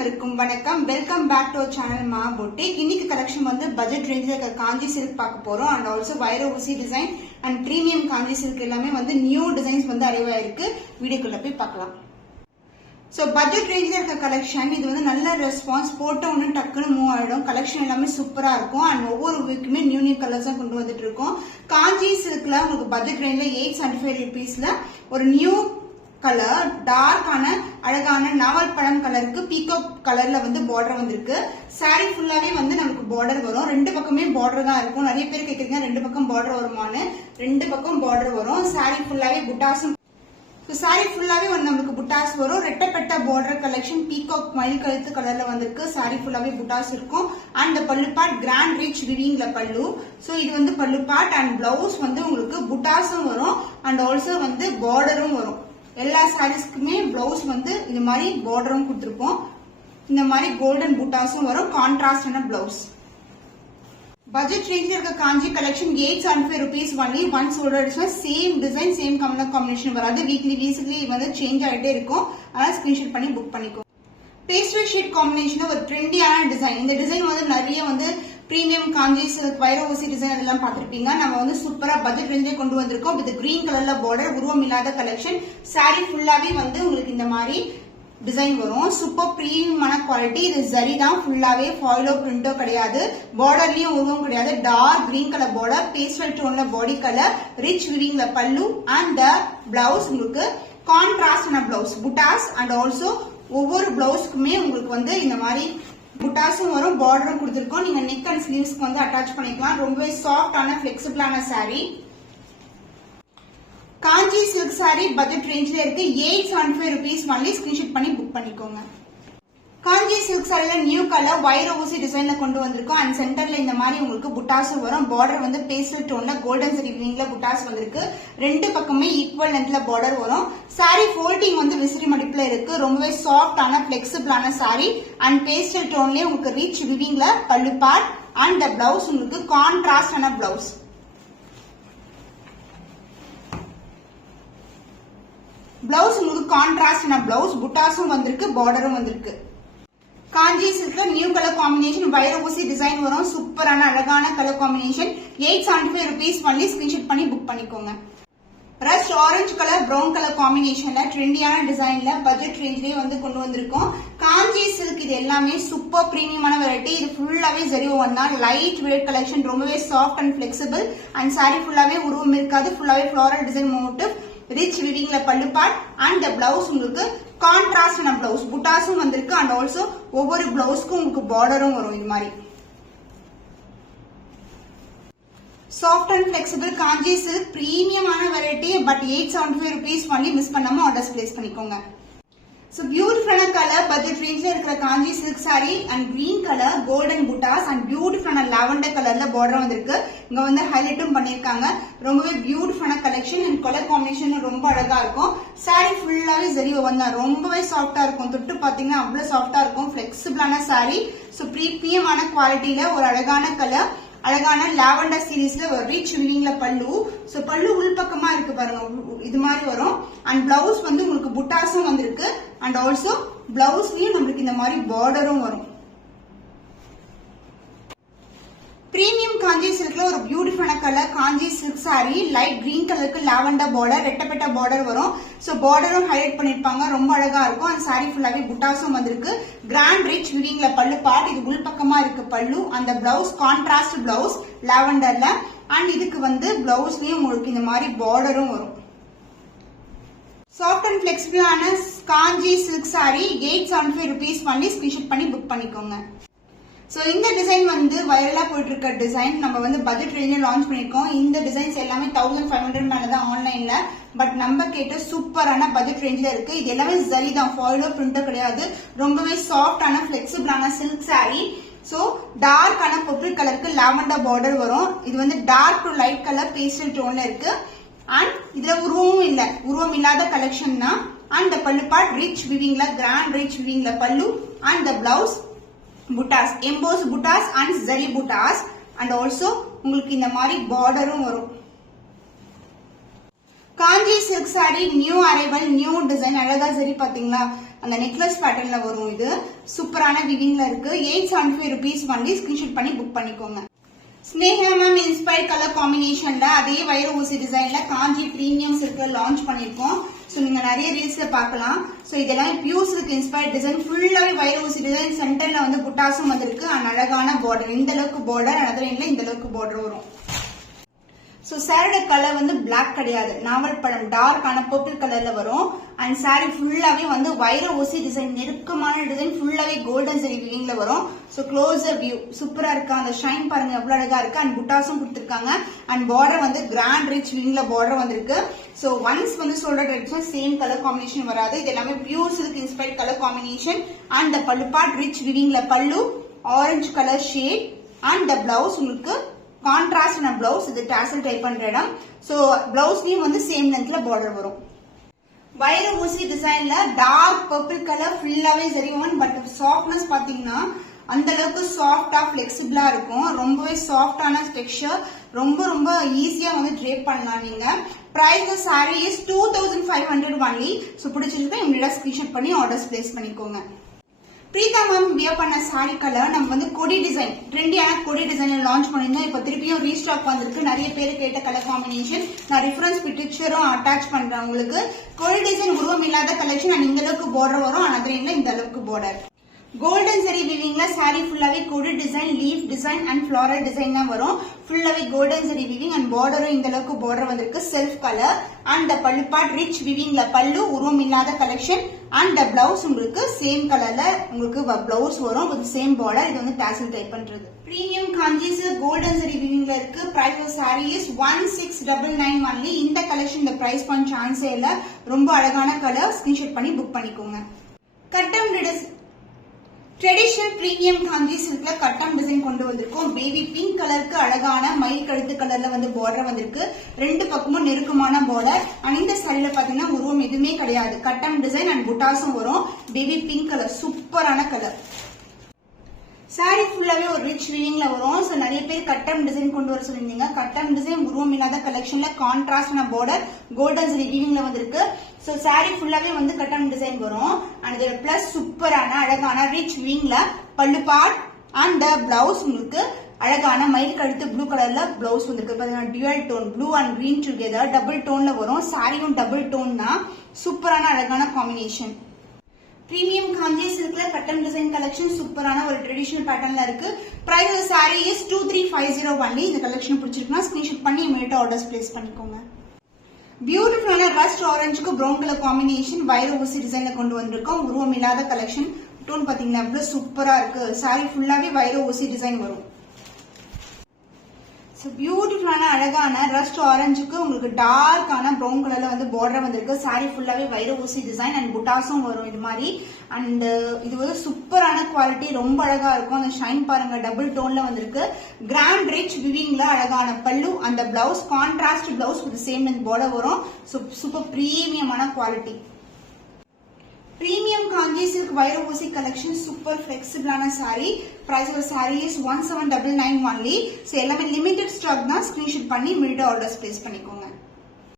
அனைவருக்கும் வணக்கம். Welcome back to channel மா பொட்டிக். இன்னைக்கு கலெக்ஷன் வந்து பட்ஜெட் ரேஞ்சில் இருக்க காஞ்சி சில்க் பார்க்க போறோம். அண்ட் ஆல்சோ வைர ஊசி design and premium Kanchi silk எல்லாமே வந்து நியூ டிசைன்ஸ் வந்து அரைவா இருக்கு. வீடியோக்குள்ள போய் பார்க்கலாம். ஸோ பட்ஜெட் ரேஞ்சில் இருக்க கலெக்ஷன் இது வந்து நல்ல ரெஸ்பான்ஸ், போட்ட ஒன்று டக்குன்னு மூவ் ஆயிடும். கலெக்ஷன் எல்லாமே சூப்பரா இருக்கும். அண்ட் ஒவ்வொரு வீக்குமே நியூ கலர்ஸா கொண்டு வந்துட்டு இருக்கோம். காஞ்சி சில்க்ல உங்களுக்கு பட்ஜெட் ரேஞ்சில் 875 rupeesல ஒரு நியூ கலர் டார்க்கான அழகான நாவல் பழம் கலருக்கு பீகாக் கலர்ல வந்து பார்டர் வந்திருக்கு. சாரி ஃபுல்லாவே வந்து நமக்கு பார்டர் வரும். ரெண்டு பக்கமே பார்டர் தான் இருக்கும். நிறைய பேர் கேக்குறீங்க ரெண்டு பக்கம் பார்டர் வருமானு. ரெண்டு பக்கம் பார்டர் வரும். சாரி ஃபுல்லாவே புட்டாஸும் சாரி ஃபுல்லாவே வந்து நமக்கு புட்டாஸ் வரும். ரெட்டப்பட்ட பார்டர் கலெக்ஷன் பீகாக் மயில் கழுத்து கலர்ல வந்திருக்கு. சாரி ஃபுல்லாவே புட்டாஸ் இருக்கும். And pallu part grand rich விவிங்ல பல்லு. சோ இது வந்து பல்லு பார்ட் அண்ட் பிளவுஸ் வந்து உங்களுக்கு புட்டாஸும் வரும் அண்ட் ஆல்சோ வந்து பார்டரும் வரும். எல்லா சாரீஸ்க்குமே பிளவுஸ் வந்து இந்த மாதிரி பார்டரும் கொடுத்திருப்போம். இந்த மாதிரி கோல்டன் புட்டாஸும் வரும். கான்ட்ராஸ்டான பிளவுஸ். பட்ஜெட் ரேஞ்சில் இருக்க Kanchi collection 875 rupees only. One shoulder same design same colour combination வராது. வீக்லி வந்து சேஞ்ச் ஆகிட்டே இருக்கும். அதனால ஸ்கிரீன்ஷாட் பண்ணி புக் பண்ணிக்கோ. பேஸ்டல் ஷேட் காம்பினேஷன் ஒரு ட்ரெண்டியான டிசைன். இந்த டிசைன் வந்து நிறைய வந்து பிரீமியம் காஞ்சி சில்க் வைர ஊசி டிசைன் அதெல்லாம் பார்த்திருப்பீங்க. நம்ம வந்து சூப்பரா பட்ஜெட் ரேஞ்சே கொண்டு வந்திருக்கோம். வித் கிரீன் கலர்ல பார்டர், உருவம் இல்லாத கலெக்ஷன். சாரி ஃபுல்லாவே வந்து உங்களுக்கு இந்த மாதிரி டிசைன் வரும். சூப்பர் பிரீமியமான குவாலிட்டி. இது ஜரி தான் ஃபுல்லாவே, ஃபாயிலோ பிரிண்டோ கிடையாது. பார்டர்லயும் உருவம் கிடையாது. Dark green colour border, pastel டோன்ல பாடி கலர், ரிச் விவிங்ல பல்லு அண்ட் பிளவுஸ் உங்களுக்கு கான்ட்ராஸ்டான பிளவுஸ் புட்டாஸ் அண்ட் ஆல்சோ ஒவ்வொரு பிளவுஸ்க்குமே உங்களுக்கு வந்து இந்த மாதிரி புட்டாஸும் வரும், பார்டரும் கொடுத்திருக்கோம். நீங்க நெக் அண்ட் ஸ்லீவ்ஸ்க்கு வந்து அட்டாச் பண்ணிக்கலாம். ரொம்பவே சாஃப்டான பிளெக்சிபிளான சாரி. காஞ்சி சில்க் சாரி பட்ஜெட் ரேஞ்சில இருக்கு. 875 rupees ஒன்லி. ஸ்கிரீன்ஷாட் பண்ணி புக் பண்ணிக்கோங்க. காஞ்சி சில்க் சாரில நியூ கலர் வைர ஊசி டிசைன்ல கொண்டு வந்திருக்கோம். அண்ட் சென்டர்ல இந்த மாதிரி உங்களுக்கு புட்டாஸும் வரும். பார்டர் வந்து பேஸ்டல் டோன்ல கோல்டன் சரி விவிங்ல புட்டாஸ் வந்திருக்கு. ரெண்டு பக்கமே ஈக்குவல் லென்த்ல பார்டர் வரும். சாரி ஃபோல்டிங் வந்து விசிறி மடிப்புல இருக்கு. ரொம்பவே சாஃப்டான பிளெக்சிபிளான சாரி அண்ட் பேஸ்டல் டோன்லயே உங்களுக்கு ரிச் விவிங்ல பல்லு பார்ட் அண்ட் பிளவுஸ் உங்களுக்கு கான்ட்ராஸ்டான பிளவுஸ். பிளவுஸ் உங்களுக்கு கான்ட்ராஸ்டான பிளவுஸ், புட்டாஸும் வந்திருக்கு, பார்டரும் வந்திருக்கு. காஞ்சி சில்க்ல நியூ கலர் காம்பினேஷன் வைர ஊசி டிசைன் வரும். சூப்பரான அழகான colour combination. 875 rupees only. Screenshot பண்ணி புக் பண்ணிக்கோங்க. Rust orange colour brown colour காம்பினேஷன்ல ட்ரெண்டியான டிசைன்ல பட்ஜெட் ரேஞ்சிலே வந்து கொண்டு வந்திருக்கோம். காஞ்சி சில்க் இது எல்லாமே சூப்பர் பிரீமியமான வெரைட்டி. இது ஃபுல்லாவே ஜரி ஒன் தான். Light weight collection. ரொம்பவே soft and flexible and sari ஃபுல்லாவே உருவம் இருக்காது. ஃபுல்லாவே ஃபிளாரல் டிசைன் மோட்டிவ், ரிச் விவிங்ல பல்லு பார்ட் அண்ட் பிளவுஸ் உங்களுக்கு கான்ட்ராஸ்டான பிளவுஸ், புட்டாஸும் வந்திருக்கு அண்ட் ஆல்சோ ஒவ்வொரு பிளவுஸ்க்கும் உங்களுக்கு பார்டரும் வரும். இது மாதிரி soft and flexible Kanchi silk பிரீமியமான variety. But 875 rupees only. Miss பண்ணாம ஆர்டர்ஸ் பிளேஸ் பண்ணிக்கோங்க. So பியூட்டிஃபுல்லான கலர் பட்ஜெட் ரேஞ்சில் இருக்கிற Kanchi silk sari and green colour golden buttas and பியூட்டிஃபுல்லான லாவெண்டர் கலர்ல பார்டர் வந்திருக்கு. இங்க வந்து ஹைலைட்டும் பண்ணிருக்காங்க. ரொம்பவே பியூட்டிஃபுல்லான கலெக்ஷன் அண்ட் கலர் காம்பினேஷன் ரொம்ப அழகா இருக்கும். சாரி ஃபுல்லாவே ஜரி வந்தா ரொம்பவே சாஃப்டா இருக்கும். தொட்டு பாத்தீங்கன்னா அவ்வளவு சாஃப்டா இருக்கும். பிளெக்சிபிளான சாரி. ஸோ பிரீமியமான குவாலிட்டியில ஒரு அழகான கலர், அழகான லாவெண்டர் சீரீஸ்ல ஒரு ரிச் விவிங்ல பல்லு. சோ பல்லு உள்பக்கமா இருக்கு பாருங்க, இது மாதிரி வரும். அண்ட் பிளவுஸ் வந்து உங்களுக்கு புட்டாஸும் வந்திருக்கு அண்ட் ஆல்சோ பிளவுஸ்லயும் நம்மளுக்கு இந்த மாதிரி பார்டரும் வரும். பிரீமியம் காஞ்சி சில்க்ல ஒரு பியூட்டிஃபுல்லான கலர் காஞ்சி சில்க் சாரி. லைட் கிரீன் கலருக்கு லாவெண்டர் பார்டர், ரெட்டப்பட்ட பார்டர் வரும். சோ பார்டரும் ஹைலைட் பண்ணிருப்பாங்க. ரொம்ப அழகா இருக்கும். அந்த சாரி ஃபுல்லாவே புட்டாஸும் வந்திருக்கு. கிராண்ட் ரிச் விவிங்ல பல்லு பார்ட். இது உள்பக்கமா இருக்கு பல்லு. அந்த பிளவுஸ் கான்ட்ராஸ்ட் பிளவுஸ் லாவெண்டர்ல அண்ட் இதுக்கு வந்து பிளவுஸ்லயும் உங்களுக்கு இந்த மாதிரி பார்டரும் வரும். சாஃப்ட் அண்ட் பிளெக்சிபிளான Kanchi silk sari 875 rupees only. Screenshot பண்ணி புக் பண்ணிக்கோங்க. சோ இந்த டிசைன் வந்து வைரலா போயிட்டு இருக்க டிசைன். நம்ம வந்து பட்ஜெட் ரேஞ்சில லான்ச் பண்ணிருக்கோம். இந்த டிசைன்ஸ் எல்லாமே 1500 மேலதான் ஆன்லைன்ல. பட் நம்ம கேட்ட சூப்பரான பட்ஜெட் ரேஞ்சில இருக்கு. இது எல்லாமே ஜரி தான், ஃபாயிலோ பிரிண்டோ கிடையாது. ரொம்பவே சாஃப்டான பிளெக்சிபிளான சில்க் சாரி. சோ டார்க்கான பர்பிள் கலருக்கு லாவெண்டர் பார்டர் வரும். இது வந்து dark to light colour pastel டோன்ல இருக்கு. அண்ட் இதுல உருவமும் இல்ல, உருவம் இல்லாத கலெக்ஷன் தான். அண்ட் பல்லு பார்ட் ரிச் விவிங்ல கிராண்ட் ரிச் விவிங்ல பல்லு and blouse buttas, emboss buttas and zari buttas and also உங்களுக்கு இந்த மாதிரி பார்டரும் வரும். Kanchi silk sari new arrival new design. அழகா சரி பாத்தீங்களா, அந்த நெக்லஸ் பேட்டர்ன்ல வரும். இது சூப்பரான விவிங்ல இருக்கு. 875 rupees ஒன்லி. ஸ்கிரீன்ஷாட் பண்ணி புக் பண்ணிக்கோங்க. ஸ்னேகா மேம் இன்ஸ்பயர் கலர் காம்பினேஷன்ல அதே வைர ஊசி டிசைன்ல காஞ்சி பிரீமியம் சில்க் லான்ச் பண்ணிருக்கோம். சோ நீங்க நிறைய ரீல்ஸ்ல பார்க்கலாம். சோ இதெல்லாம் பியூர் சில்க் இன்ஸ்பயர்ட் டிசைன், ஃபுல்லாவே வைர ஊசி டிசைன். சென்டர்ல வந்து புட்டாசும் வந்திருக்கு. அழகான பார்டர், இந்த அளவுக்கு பார்டர் அதர் இந்த அளவுக்கு பார்டர் வரும். சோ சாரியோட கலர் வந்து பிளாக் கிடையாது, நாவல் பழம் டார்க்கான பர்பிள் கலர்ல வரும். அண்ட் சாரி ஃபுல்லாவே வந்து வைர ஊசி டிசைன், நெருக்கமான டிசைன், ஃபுல்லாவே கோல்டன் ஜரி வீவிங்ல வரும். சோ க்ளோஸர் வியூ சூப்பரா இருக்கு. அந்த ஷைன் பாருங்க எவ்வளவு அழகா இருக்கு. அண்ட் புட்டாஸும் கொடுத்திருக்காங்க. அண்ட் பார்டர் வந்து கிராண்ட் ரிச் வீவிங்ல பார்டர் வந்திருக்கு. சோ ஒன்ஸ் வந்து சொல்ற ட்ரெடிஷன் சேம் கலர் காம்பினேஷன் வராது. இது எல்லாமே pure silk inspired colour combination. And the பல்லு பார்ட் ரிச் வீவிங்ல பல்லு, orange colour shade. And the blouse உங்களுக்கு கான்ட்ராஸ்ட் பிளவுஸ். இது டாசல் டைப் பண்ற இடம். சோ பிளவுஸ்லயும் வந்து சேம் லென்த்ல பார்டர் வரும். வைர ஊசி டிசைன்ல டார்க் பர்பிள் கலர் ஃபுல்லாவே சரிவன். பட் சாஃப்ட்னஸ் பாத்தீங்கன்னா அந்த அளவுக்கு சாஃப்டா பிளெக்சிபிளா இருக்கும். ரொம்பவே சாஃப்டான டெக்ஸ்சர், ரொம்ப ஈஸியா வந்து ட்ரேப் பண்ணலாம் நீங்க. Price sari is 2500 only. So பிடிச்சிருந்தா இமிடியேட்டா ஸ்கிரீன்ஷாட் பண்ணி ஆர்டர்ஸ் பிளேஸ் பண்ணிக்கோங்க. பிரீதா மேம் வியர் பண்ண சாரி கலர் நம்ம வந்து கொடி டிசைன், ட்ரெண்டியான கொடி டிசைன் லான்ச் பண்ணிருந்தோம். இப்ப திருப்பியும் ரீஸ்டாக் வந்திருக்கு. நிறைய பேர் கேட்ட கலர் காம்பினேஷன். நான் ரெஃபரன்ஸ் பிக்சரும் அட்டாச் பண்றேன் உங்களுக்கு. கொடி டிசைன் உருவம் இல்லாத கலெக்ஷன். அண்ட் இந்த அளவுக்கு பார்டர் வரும். அதர் இந்த அளவுக்கு பார்டர். கோல்டன் ஜரி வீவிங்ல சாரி ஃபுல்லாவே கொடி design, leaf design and floral design தான் வரும். ஃபுல்லாவே கோல்டன் ஜரி வீவிங். அண்ட் பார்டரும் இந்த அளவுக்கு பார்டர் வந்திருக்கு. Self colour. And pallu part rich வீவிங்ல பல்லு, உருவம் இல்லாத கலெக்ஷன். அண்ட் பிளவுஸ் உங்களுக்கு சேம் கலர்ல உங்களுக்கு பிளவுஸ் வரும் வித் சேம் பார்டர். இது வந்து டாசல் டைப் பண்றது. பிரீமியம் காஞ்சிஸ் கோல்டன் ஜரி வீவிங்ல இருக்கு. Price of sorry is 1699 only. இந்த கலெக்ஷன் இந்த பிரைஸ் பண்ண சான்ஸே இல்ல. ரொம்ப அழகான கலர். ஸ்கிரீன்ஷாட் பண்ணி புக் பண்ணிக்கோங்க. கட்டம் ட்ரெடிஷனல் பிரீமியம் காஞ்சி சில்க்ல கட்டம் டிசைன் கொண்டு வந்திருக்கோம். பேபி பிங்க் கலருக்கு அழகான மயில் கழுத்து கலர்ல வந்து பார்டர் வந்திருக்கு. ரெண்டு பக்கமும் நெருக்கமான பார்டர். அண்ட் இந்த சாரியில பாத்தீங்கன்னா உருவம் எதுவுமே கிடையாது. கட்டம் டிசைன் அண்ட் புட்டாஸும் வரும். பேபி பிங்க் கலர் சூப்பரான கலர். சாரி ஃபுல்லாவே ஒரு ரிச் வீவிங்ல வரும். சோ நிறைய பேர் கட்டம் டிசைன் கொண்டு வர சொல்லிருந்தீங்க. கட்டம் டிசைன் உருவம் இல்லாத கலெக்ஷன்ல கான்ட்ராஸ்டான பார்டர் கோல்டன் ஜரி வீவிங்ல வந்திருக்கு. சோ சாரி ஃபுல்லாவே வந்து கட்டம் டிசைன் வரும். அண்ட் இதோட பிளஸ் சூப்பரான அழகான ரிச் வீவிங்ல பல்லு பார்ட் அண்ட் பிளவுஸ் உங்களுக்கு அழகான மயில் கழுத்து ப்ளூ கலர்ல பிளவுஸ் வந்திருக்கு. Dual tone blue and green together double டோன்ல வரும். சாரியும் டபுள் டோன் தான். சூப்பரான அழகான காம்பினேஷன். பிரீமியம் காஞ்சி சில்க்ல கட்டம் டிசைன் கலெக்ஷன் சூப்பரான ஒரு ட்ரெடிஷனல் பேட்டர்ன்ல இருக்கு. Price of sorry is 2350 only. இந்த கலெக்ஷன் பிடிச்சிருக்குன்னா ஸ்கிரீன்ஷாட் பண்ணி இமிடியேட்டா ஆர்டர்ஸ் பிளேஸ் பண்ணிக்கோங்க. பியூட்டிஃபுல்லான ரஸ்ட் ஆரஞ்சுக்கு ப்ரௌன் கலர் காம்பினேஷன் வைர ஊசி டிசைன்ல கொண்டு வந்திருக்கோம். உருவம் இல்லாத கலெக்ஷன். டோன் பாத்தீங்கன்னா எவ்வளவு சூப்பரா இருக்கு. சாரி ஃபுல்லாவே வைர ஊசி டிசைன் வரும். பியூட்டிஃபுல்லான அழகான ரஸ்ட் ஆரஞ்சுக்கு உங்களுக்கு டார்க்கான ப்ரௌன் கலர்ல வந்து பார்டர் வந்திருக்கு. சாரி ஃபுல்லாவே வைர ஊசி டிசைன் அண்ட் புட்டாஸும் வரும் இது மாதிரி. அண்ட் இது வந்து சூப்பரான குவாலிட்டி, ரொம்ப அழகா இருக்கும். அந்த ஷைன் பாருங்க டபுள் டோன்ல வந்திருக்கு. கிராண்ட் ரிச் விவிங்ல அழகான பல்லு. அந்த blouse contrast blouse with same length border வரும். சூப்பர் பிரீமியமான குவாலிட்டி. பிரீமியம் காஞ்சி சில்க் வைர ஊசி கலெக்ஷன் சூப்பர் ஃபிளெக்சிபிளான sari. Price of sorry is 1799 only. So எல்லாமே லிமிடெட் ஸ்டாக் தான். ஸ்கிரீன்ஷாட் பண்ணி இமிடியேட்டா ஆர்டர்ஸ் பிளேஸ் பண்ணிக்கோங்க.